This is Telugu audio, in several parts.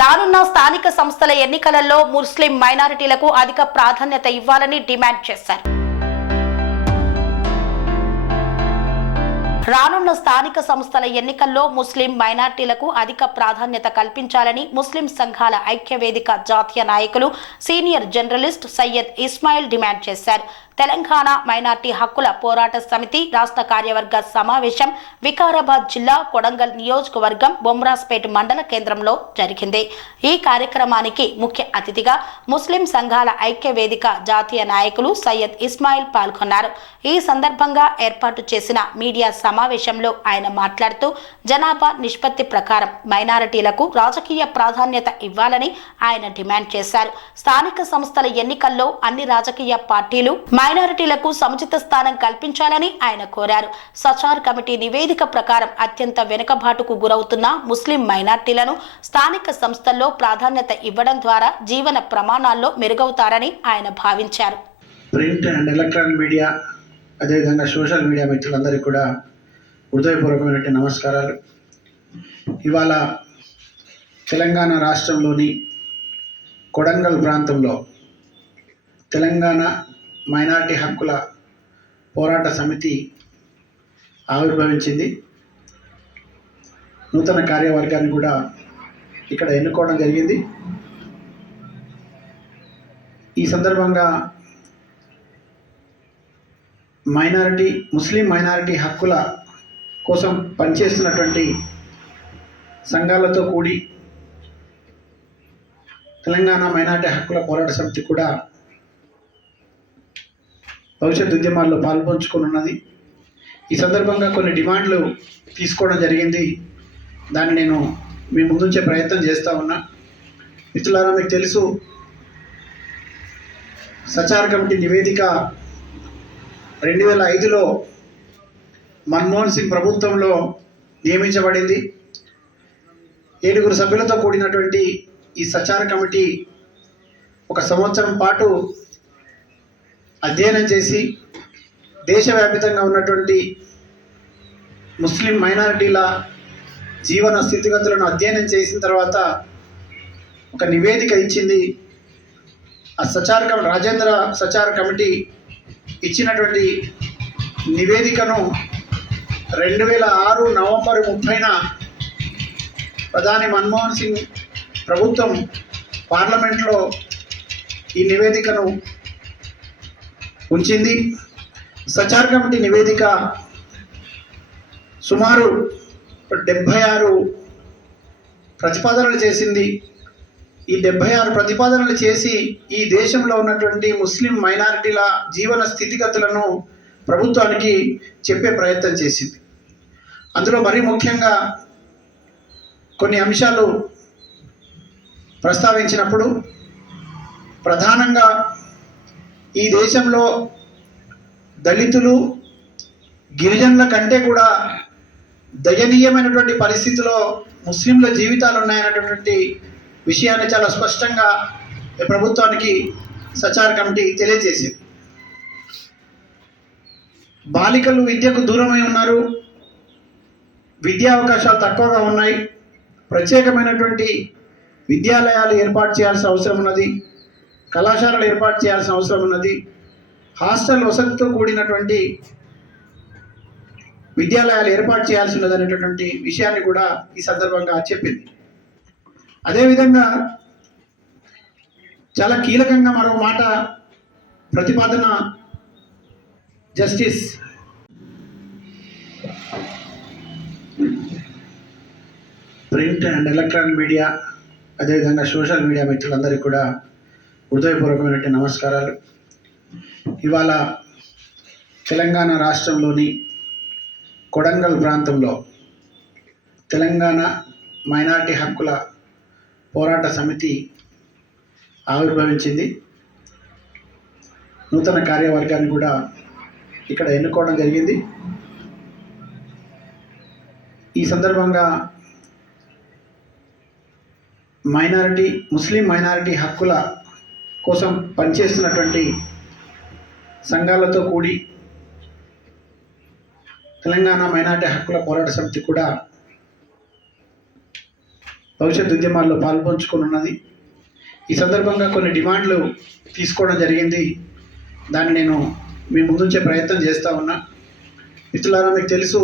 రానున్న స్థానిక సంస్థల ఎన్నికలలో ముస్లిం మైనారిటీలకు అధిక ప్రాధాన్యత ఇవ్వాలని డిమాండ్ చేశారు. రానున్న స్థానిక సంస్థల ఎన్నికల్లో ముస్లిం మైనార్టీలకు అధిక ప్రాధాన్యత కల్పించాలని ముస్లిం సంఘాల ఐక్యవేదిక జాతీయ నాయకులు senior journalist Syed Ismail demand చేశారు. తెలంగాణ మైనార్టీ హక్కుల పోరాట సమితి రాష్ట్ర కార్యవర్గ సమావేశం వికారాబాద్ జిల్లా కొడంగల్ నియోజకవర్గం బొమ్రాస్పేట్ మండల కేంద్రంలో జరిగింది. ఈ కార్యక్రమానికి ముఖ్య అతిథిగా ముస్లిం సంఘాల ఐక్య వేదిక జాతీయ నాయకులు సయ్యద్ ఇస్మాయిల్ పాల్గొన్నారు. ఈ సందర్భంగా ఏర్పాటు చేసిన మీడియా సమావేశంలో ఆయన మాట్లాడుతూ జనాభా నిష్పత్తి ప్రకారం మైనారిటీలకు రాజకీయ ప్రాధాన్యత ఇవ్వాలని ఆయన డిమాండ్ చేశారు. స్థానిక సంస్థల ఎన్నికల్లో అన్ని రాజకీయ పార్టీలు మైనారిటీలకు సముచిత స్థానం కల్పించాలని ఆయన కోరారు. సచార్ కమిటీ నివేదిక ప్రకారం అత్యంత వెనుకబాటుకు గురవుతున్న ముస్లిం మైనార్టీలను స్థానిక సంస్థల్లో ప్రాధాన్యత ఇవ్వడం ద్వారా జీవన ప్రమాణాల్లో మెరుగవుతారని ఆయన భావించారు. ప్రింట్ అండ్ ఎలక్ట్రానిక్ మీడియా అదేవిధంగా సోషల్ మీడియా మిత్రులందరికీ కూడా హృదయపూర్వకమైనటువంటి నమస్కారాలు. ఇవాళ తెలంగాణ రాష్ట్రంలోని కొడంగల్ ప్రాంతంలో తెలంగాణ మైనార్టీ హక్కుల పోరాట సమితి ఆవిర్భవించింది. నూతన కార్యవర్గాన్ని కూడా ఇక్కడ ఎన్నుకోవడం జరిగింది. ఈ సందర్భంగా మైనారిటీ ముస్లిం మైనారిటీ హక్కుల కోసం పనిచేస్తున్నటువంటి సంఘాలతో కూడి తెలంగాణ మైనారిటీ హక్కుల పోరాట సమితి కూడా భవిష్యత్ ఉద్యమాల్లో పాల్పంచుకొని ఉన్నది ఈ సందర్భంగా కొన్ని డిమాండ్లు తీసుకోవడం జరిగింది. దాన్ని నేను మీ ముందుంచే ప్రయత్నం చేస్తూ ఉన్నా. మిత్రులారా మీకు తెలుసు సచార్ కమిటీ నివేదిక రెండు వేల ఐదులో మన్మోహన్ సింగ్ ప్రభుత్వంలో నియమించబడింది. ఏడుగురు సభ్యులతో కూడినటువంటి ఈ సచార కమిటీ ఒక సంవత్సరం పాటు అధ్యయనం చేసి దేశవ్యాపితంగా ఉన్నటువంటి ముస్లిం మైనారిటీల జీవన స్థితిగతులను అధ్యయనం చేసిన తర్వాత ఒక నివేదిక ఇచ్చింది. ఆ సచార్ కమి రాజేంద్ర సచార్ కమిటీ ఇచ్చినటువంటి నివేదికను రెండు వేల ఆరు నవంబర్ ముప్పైన ప్రధాని మన్మోహన్ సింగ్ ప్రభుత్వం పార్లమెంట్లో ఈ నివేదికను ఉంచింది. సచార్ కమిటీ నివేదిక సుమారు డెబ్భై ఆరు ప్రతిపాదనలు చేసింది. ఈ డెబ్భై ఆరు ప్రతిపాదనలు చేసి ఈ దేశంలో ఉన్నటువంటి ముస్లిం మైనారిటీల జీవన స్థితిగతులను ప్రభుత్వానికి చెప్పే ప్రయత్నం చేసింది. అందులో మరీ ముఖ్యంగా కొన్ని అంశాలు ప్రస్తావించినప్పుడు ప్రధానంగా ఈ దేశంలో దళితులు గిరిజనుల కంటే కూడా దయనీయమైనటువంటి పరిస్థితిలో ముస్లింల జీవితాలు ఉన్నాయన్నటువంటి విషయాన్ని చాలా స్పష్టంగా ప్రభుత్వానికి సచార్ కమిటీ తెలియజేసింది. బాలికలు విద్యకు దూరమై ఉన్నారు. విద్యా అవకాశాలు తక్కువగా ఉన్నాయి. ప్రత్యేకమైనటువంటి విద్యాలయాలు ఏర్పాటు చేయాల్సిన అవసరం ఉన్నది. కళాశాలలు ఏర్పాటు చేయాల్సిన అవసరం ఉన్నది. హాస్టల్ వసతితో కూడినటువంటి విద్యాలయాలు ఏర్పాటు చేయాల్సి ఉన్నది అనేటటువంటి విషయాన్ని కూడా ఈ సందర్భంగా చెప్పింది. అదేవిధంగా చాలా కీలకంగా మరో మాట ప్రతిపాదన justice print and electronic media అదేవిధంగా సోషల్ మీడియా మిత్రులందరికీ కూడా హృదయపూర్వకమైనటువంటి నమస్కారాలు. ఇవాళ తెలంగాణ రాష్ట్రంలోని కొడంగల్ ప్రాంతంలో తెలంగాణ మైనార్టీ హక్కుల పోరాట సమితి ఆవిర్భవించింది. నూతన కార్యవర్గాన్ని కూడా ఇక్కడ ఎన్నుకోవడం జరిగింది. ఈ సందర్భంగా మైనారిటీ ముస్లిం మైనారిటీ హక్కుల కోసం పనిచేస్తున్నటువంటి సంఘాలతో కూడి తెలంగాణ మైనార్టీ హక్కుల పోరాట సమితి కూడా భవిష్యత్ ఉద్యమాల్లో పాల్పంచుకొని ఉన్నది ఈ సందర్భంగా కొన్ని డిమాండ్లు తీసుకోవడం జరిగింది. దాన్ని నేను మీ ముందుంచే ప్రయత్నం చేస్తూ ఉన్నా. మిత్రులారా మీకు తెలుసు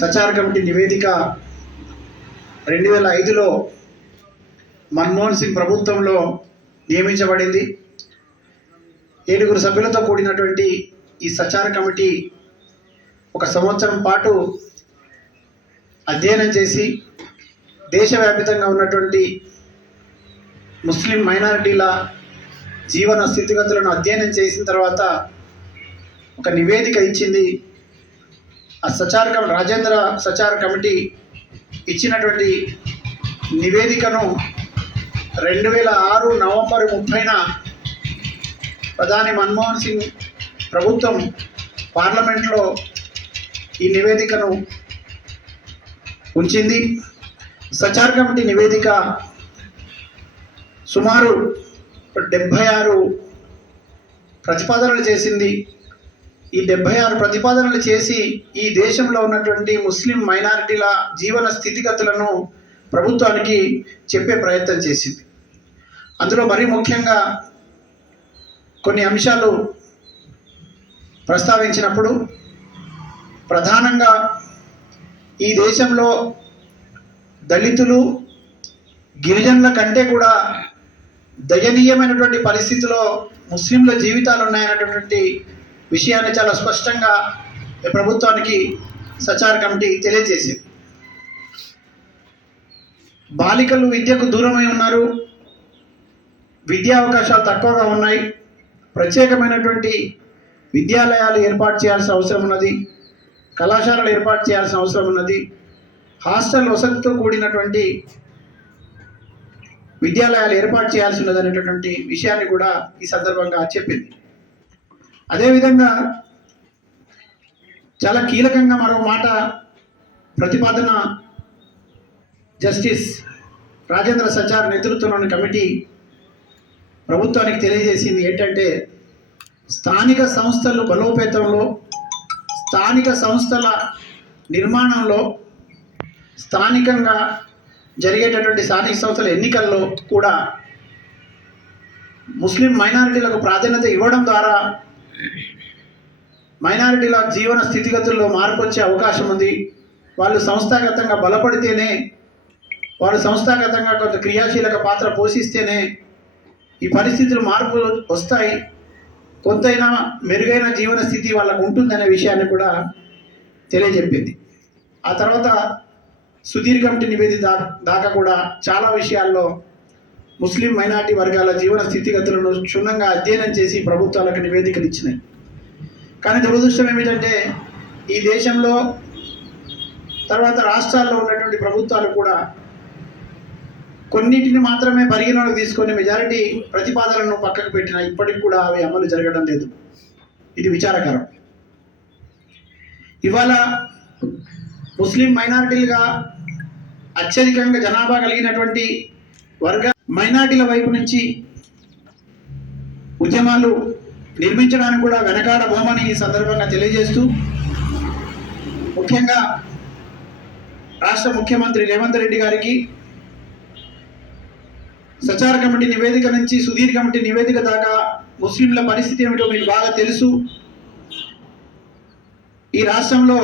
సచార కమిటీ నివేదిక రెండు వేల ఐదులో మన్మోహన్ సింగ్ ప్రభుత్వంలో నియమించబడింది. ఏడుగురు సభ్యులతో కూడినటువంటి ఈ సచార కమిటీ ఒక సంవత్సరం పాటు అధ్యయనం చేసి దేశవ్యాపితంగా ఉన్నటువంటి ముస్లిం మైనారిటీల జీవన స్థితిగతులను అధ్యయనం చేసిన తర్వాత ఒక నివేదిక ఇచ్చింది. ఆ సచార కమి రాజేంద్ర సచార కమిటీ ఇచ్చినటువంటి నివేదికను రెండు వేల ఆరు నవంబర్ ముప్పైన ప్రధాని మన్మోహన్ సింగ్ ప్రభుత్వం పార్లమెంట్లో ఈ నివేదికను ఉంచింది. సచార్ కమిటీ నివేదిక సుమారు డెబ్భై ఆరు ప్రతిపాదనలు చేసింది. ఈ డెబ్భై ఆరు ప్రతిపాదనలు చేసి ఈ దేశంలో ఉన్నటువంటి ముస్లిం మైనారిటీల జీవన స్థితిగతులను ప్రభుత్వానికి చెప్పే ప్రయత్నం చేసింది. అందులో మరీ ముఖ్యంగా కొన్ని అంశాలు ప్రస్తావించినప్పుడు ప్రధానంగా ఈ దేశంలో దళితులు గిరిజనుల కంటే కూడా దయనీయమైనటువంటి పరిస్థితిలో ముస్లింల జీవితాలు ఉన్నాయన్నటువంటి విషయాన్ని చాలా స్పష్టంగా ఈ ప్రభుత్వానికి సచార్ కమిటీ తెలియజేసింది. బాలికలు విద్యకు దూరమై ఉన్నారు. విద్యా అవకాశాలు తక్కువగా ఉన్నాయి. ప్రత్యేకమైనటువంటి విద్యాలయాలు ఏర్పాటు చేయాల్సిన అవసరం ఉన్నది. కళాశాలలు ఏర్పాటు చేయాల్సిన అవసరం ఉన్నది. హాస్టల్ వసతితో కూడినటువంటి విద్యాలయాలు ఏర్పాటు చేయాల్సి ఉన్నది అనేటటువంటి విషయాన్ని కూడా ఈ సందర్భంగా చెప్పింది. అదేవిధంగా చాలా కీలకంగా మరో మాట ప్రతిపాదన జస్టిస్ రాజేంద్ర సచార్ నేతృత్వంలోని కమిటీ ప్రభుత్వానికి తెలియజేసింది ఏంటంటే స్థానిక సంస్థలు బలోపేతంలో స్థానిక సంస్థల నిర్మాణంలో స్థానికంగా జరిగేటటువంటి స్థానిక సంస్థల ఎన్నికల్లో కూడా ముస్లిం మైనారిటీలకు ప్రాధాన్యత ఇవ్వడం ద్వారా మైనారిటీల జీవన స్థితిగతుల్లో మార్పు వచ్చే అవకాశం ఉంది. వాళ్ళు సంస్థాగతంగా బలపడితేనే వాళ్ళు సంస్థాగతంగా కొంత క్రియాశీలక పాత్ర పోషిస్తేనే ఈ పరిస్థితులు మార్పులు వస్తాయి. కొంతైనా మెరుగైన జీవన స్థితి వాళ్ళకు ఉంటుందనే విషయాన్ని కూడా తెలియజెప్పింది. ఆ తర్వాత సుధీర్ కమిటీ నివేదిక దా దాకా కూడా చాలా విషయాల్లో ముస్లిం మైనార్టీ వర్గాల జీవన స్థితిగతులను క్షుణ్ణంగా అధ్యయనం చేసి ప్రభుత్వాలకు నివేదికలు ఇచ్చినాయి. కానీ దురదృష్టం ఏమిటంటే ఈ దేశంలో తర్వాత రాష్ట్రాల్లో ఉన్నటువంటి ప్రభుత్వాలు కూడా కొన్నిటిని మాత్రమే పరిగణలోకి తీసుకొని మెజారిటీ ప్రతిపాదనలను పక్కకు పెట్టిన ఇప్పటికి కూడా అవి అమలు జరగడం లేదు. ఇది విచారకరం. ఇవాళ ముస్లిం మైనారిటీలుగా అత్యధికంగా జనాభా కలిగినటువంటి వర్గ మైనారిటీల వైపు నుంచి ఉద్యమాలు నిర్మించడానికి కూడా వెనకాడ బొమ్మని ఈ సందర్భంగా తెలియజేస్తూ ముఖ్యంగా రాష్ట్ర ముఖ్యమంత్రి రేవంత్ రెడ్డి గారికి సచార కమిటీ నివేదిక నుంచి సుధీర్ కమిటీ నివేదిక దాకా ముస్లింల పరిస్థితి ఏమిటో మీకు బాగా తెలుసు. ఈ రాష్ట్రంలో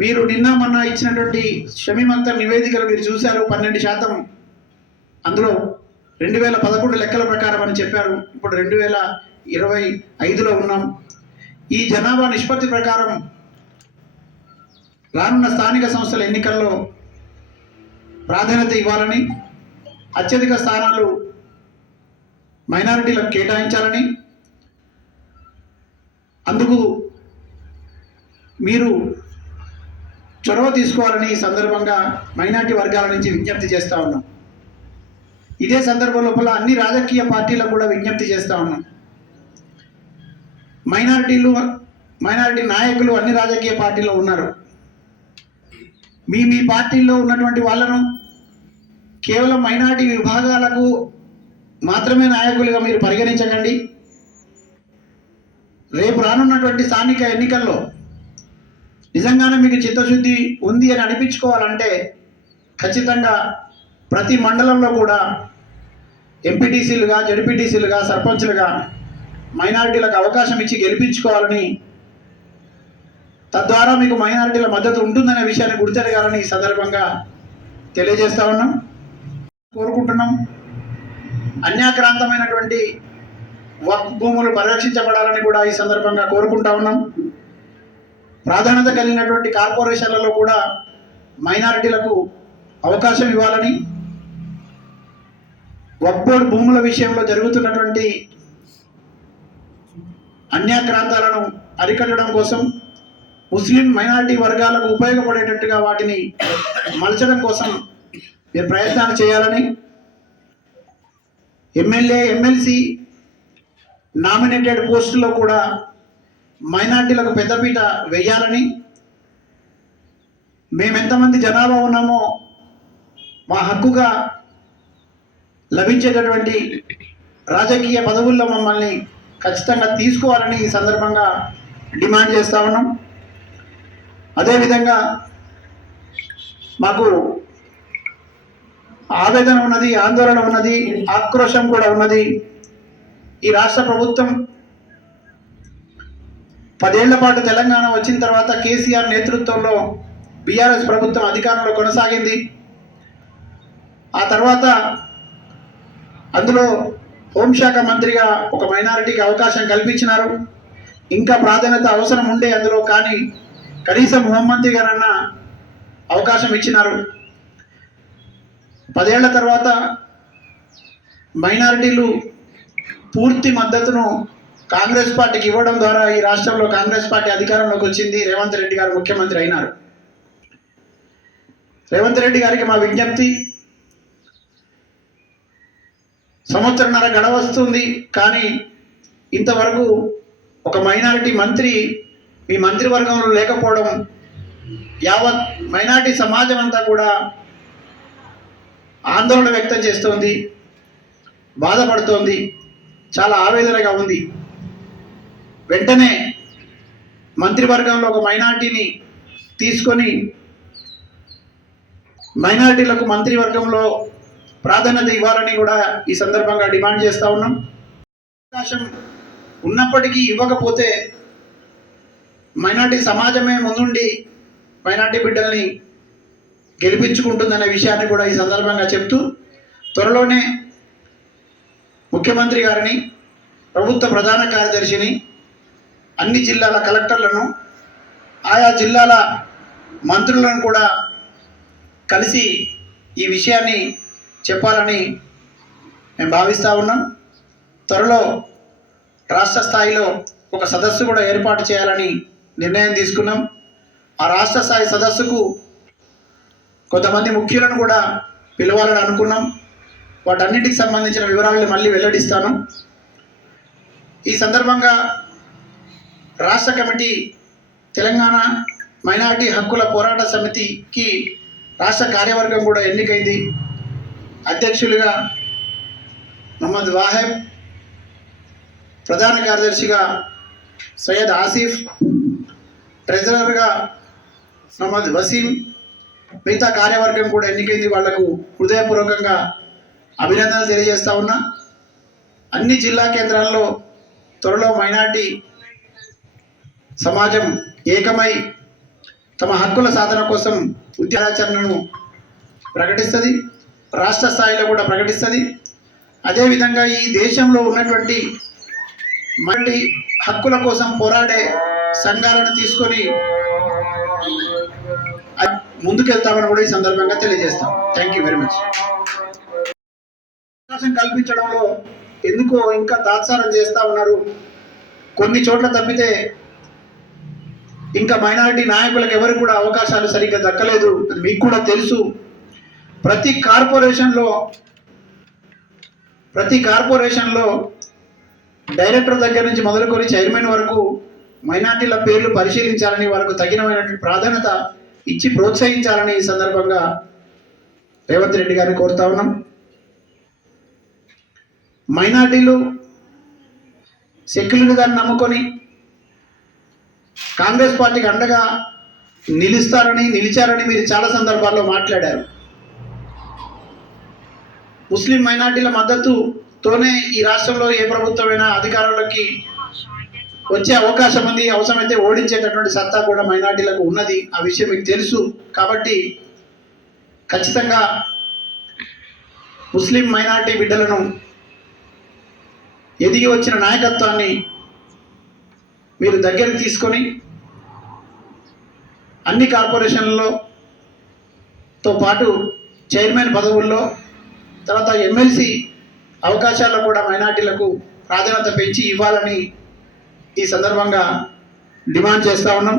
మీరు నిన్న మొన్న ఇచ్చినటువంటి శమీమంత నివేదికలు మీరు చూశారు పన్నెండు శాతం. అందులో రెండు వేల పదకొండు లెక్కల ప్రకారం అని చెప్పారు. ఇప్పుడు రెండు వేల ఇరవై ఐదులో ఉన్నాం. ఈ జనాభా నిష్పత్తి ప్రకారం రానున్న స్థానిక సంస్థల ఎన్నికల్లో ప్రాధాన్యత ఇవ్వాలని అత్యధిక స్థానాలు మైనారిటీలకు కేటాయించాలని అందుకు మీరు చొరవ తీసుకోవాలని ఈ సందర్భంగా మైనార్టీ వర్గాల నుంచి విజ్ఞప్తి చేస్తూ ఉన్నాం. ఇదే సందర్భం లోపల అన్ని రాజకీయ పార్టీలకు కూడా విజ్ఞప్తి చేస్తూ ఉన్నాం. మైనారిటీలు మైనారిటీ నాయకులు అన్ని రాజకీయ పార్టీలో ఉన్నారు. మీ మీ పార్టీల్లో ఉన్నటువంటి వాళ్ళను కేవలం మైనార్టీ విభాగాలకు మాత్రమే నాయకులుగా మీరు పరిగణించకండి. రేపు రానున్నటువంటి స్థానిక ఎన్నికల్లో నిజంగానే మీకు చిత్తశుద్ధి ఉంది అని అనిపించుకోవాలంటే ఖచ్చితంగా ప్రతి మండలంలో కూడా ఎంపీటీసీలుగా జడ్పీటీసీలుగా సర్పంచ్లుగా మైనారిటీలకు అవకాశం ఇచ్చి గెలిపించుకోవాలని తద్వారా మీకు మైనారిటీల మద్దతు ఉంటుందనే విషయాన్ని గుర్తెరగాలని ఈ సందర్భంగా తెలియజేస్తా ఉన్నాం. కోరుకుంటున్నాం. అన్యాక్రాంతమైనటువంటి వక్ భూములు పరిరక్షించబడాలని కూడా ఈ సందర్భంగా కోరుకుంటా ఉన్నాం. ప్రాధాన్యత కలిగినటువంటి కార్పొరేషన్లలో కూడా మైనారిటీలకు అవకాశం ఇవ్వాలని వక్బోర్డ్ భూముల విషయంలో జరుగుతున్నటువంటి అన్యాక్రాంతాలను అరికట్టడం కోసం ముస్లిం మైనారిటీ వర్గాలకు ఉపయోగపడేటట్టుగా వాటిని మలచడం కోసం మీరు ప్రయత్నాలు చేయాలని? ఎమ్మెల్యే ఎమ్మెల్సీ నామినేటెడ్ పోస్టుల్లో కూడా మైనార్టీలకు పెద్దపీట వేయాలని. మేమెంతమంది జనాభా ఉన్నామో మా హక్కుగా లభించేటటువంటి రాజకీయ పదవుల్లో మమ్మల్ని ఖచ్చితంగా తీసుకోవాలని ఈ సందర్భంగా డిమాండ్ చేస్తా ఉన్నాం. అదేవిధంగా మాకు ఆవేదన ఉన్నది ఆందోళన ఉన్నది ఆక్రోశం కూడా ఉన్నది. ఈ రాష్ట్ర ప్రభుత్వం పదేళ్ళ పాటు తెలంగాణ వచ్చిన తర్వాత కేసీఆర్ నేతృత్వంలో బీఆర్ఎస్ ప్రభుత్వం అధికారంలో కొనసాగింది. ఆ తర్వాత అందులో హోంశాఖ మంత్రిగా ఒక మైనారిటీకి అవకాశం కల్పించినారు. ఇంకా ప్రాధాన్యత అవసరం ఉండే అందులో కానీ కనీసం హోంమంత్రి గారన్నా అవకాశం ఇచ్చినారు. పదేళ్ళ తర్వాత మైనారిటీలు పూర్తి మద్దతును కాంగ్రెస్ పార్టీకి ఇవ్వడం ద్వారా ఈ రాష్ట్రంలో కాంగ్రెస్ పార్టీ అధికారంలోకి వచ్చింది. రేవంత్ రెడ్డి గారు ముఖ్యమంత్రి అయినారు. రేవంత్ రెడ్డి గారికి మా విజ్ఞప్తి సంవత్సరంన్నర గడవస్తుంది కానీ ఇంతవరకు ఒక మైనారిటీ మంత్రి మీ మంత్రివర్గంలో లేకపోవడం యావత్ మైనారిటీ సమాజం అంతా కూడా ఆందోళన వ్యక్తం చేస్తోంది బాధపడుతోంది చాలా ఆవేదనగా ఉంది. వెంటనే మంత్రివర్గంలో ఒక మైనార్టీని తీసుకొని మైనార్టీలకు మంత్రివర్గంలో ప్రాధాన్యత ఇవ్వాలని కూడా ఈ సందర్భంగా డిమాండ్ చేస్తూ ఉన్నాం. అవకాశం ఉన్నప్పటికీ ఇవ్వకపోతే మైనార్టీ సమాజమే ముందుండి మైనార్టీ బిడ్డల్ని గెలిపించుకుంటుందనే విషయాన్ని కూడా ఈ సందర్భంగా చెప్తూ త్వరలోనే ముఖ్యమంత్రి గారిని ప్రభుత్వ ప్రధాన కార్యదర్శిని అన్ని జిల్లాల కలెక్టర్లను ఆయా జిల్లాల మంత్రులను కూడా కలిసి ఈ విషయాన్ని చెప్పాలని మేము భావిస్తూ ఉన్నాం త్వరలో రాష్ట్ర స్థాయిలో ఒక సదస్సు కూడా ఏర్పాటు చేయాలని నిర్ణయం తీసుకున్నాం. ఆ రాష్ట్ర స్థాయి సదస్సుకు కొంతమంది ముఖ్యులను కూడా పిలవాలని అనుకున్నాం. వాటన్నిటికి సంబంధించిన వివరాలను మళ్ళీ వెల్లడిస్తాను. ఈ సందర్భంగా రాష్ట్ర కమిటీ తెలంగాణ మైనారిటీ హక్కుల పోరాట సమితికి రాష్ట్ర కార్యవర్గం కూడా ఎన్నికైంది. అధ్యక్షులుగా మహమ్మద్ వాహెబ్ ప్రధాన కార్యదర్శిగా సయ్యద్ ఆసిఫ్ ట్రెజరర్గా మహమ్మద్ వసీం మిగతా కార్యవర్గం కూడా ఎన్నికైంది వాళ్ళకు హృదయపూర్వకంగా అభినందనలు తెలియజేస్తా ఉన్నా. అన్ని జిల్లా కేంద్రాల్లో త్వరలో మైనార్టీ సమాజం ఏకమై తమ హక్కుల సాధన కోసం ఉద్యాచరణను ప్రకటిస్తుంది రాష్ట్ర స్థాయిలో కూడా ప్రకటిస్తుంది. అదేవిధంగా ఈ దేశంలో ఉన్నటువంటి మళ్ళీ హక్కుల కోసం పోరాడే సంఘాలను తీసుకొని ముందుకెళ్తామని కూడా ఈ సందర్భంగా తెలియజేస్తాం. థ్యాంక్ యూ వెరీ మచ్ అవకాశం కల్పించడంలో ఎందుకో ఇంకా తాత్సారం చేస్తా ఉన్నారు. కొన్ని చోట్ల తప్పితే ఇంకా మైనారిటీ నాయకులకు ఎవరికి కూడా అవకాశాలు సరిగ్గా దక్కలేదు. అది మీకు కూడా తెలుసు. ప్రతి కార్పొరేషన్లో ప్రతి కార్పొరేషన్లో డైరెక్టర్ దగ్గర నుంచి మొదలుకొని చైర్మన్ వరకు మైనార్టీల పేర్లు పరిశీలించాలని వాళ్ళకు తగినమైనటువంటి ప్రాధాన్యత ఇచ్చి ప్రోత్సహించాలని ఈ సందర్భంగా రేవంత్ రెడ్డి గారిని కోరుతా ఉన్నాం. మైనార్టీలు సెక్యులరిజాన్ని నమ్ముకొని కాంగ్రెస్ పార్టీకి అండగా నిలుస్తారని నిలిచారని మీరు చాలా సందర్భాల్లో మాట్లాడారు. ముస్లిం మైనార్టీల మద్దతుతోనే ఈ రాష్ట్రంలో ఏ ప్రభుత్వమైనా అధికారంలోకి వచ్చే అవకాశం ఉంది అవసరమైతే ఓడించేటటువంటి సత్తా కూడా మైనార్టీలకు ఉన్నది ఆ విషయం మీకు తెలుసు. కాబట్టి ఖచ్చితంగా ముస్లిం మైనార్టీ బిడ్డలను ఎదిగి వచ్చిన నాయకత్వాన్ని మీరు దగ్గరికి తీసుకొని అన్ని కార్పొరేషన్లలో తో పాటు చైర్మన్ పదవుల్లో తర్వాత ఎమ్మెల్సీ అవకాశాల్లో కూడా మైనార్టీలకు ప్రాధాన్యత పెంచి ఇవ్వాలని ఈ సందర్భంగా డిమాండ్ చేస్తా ఉన్నాం.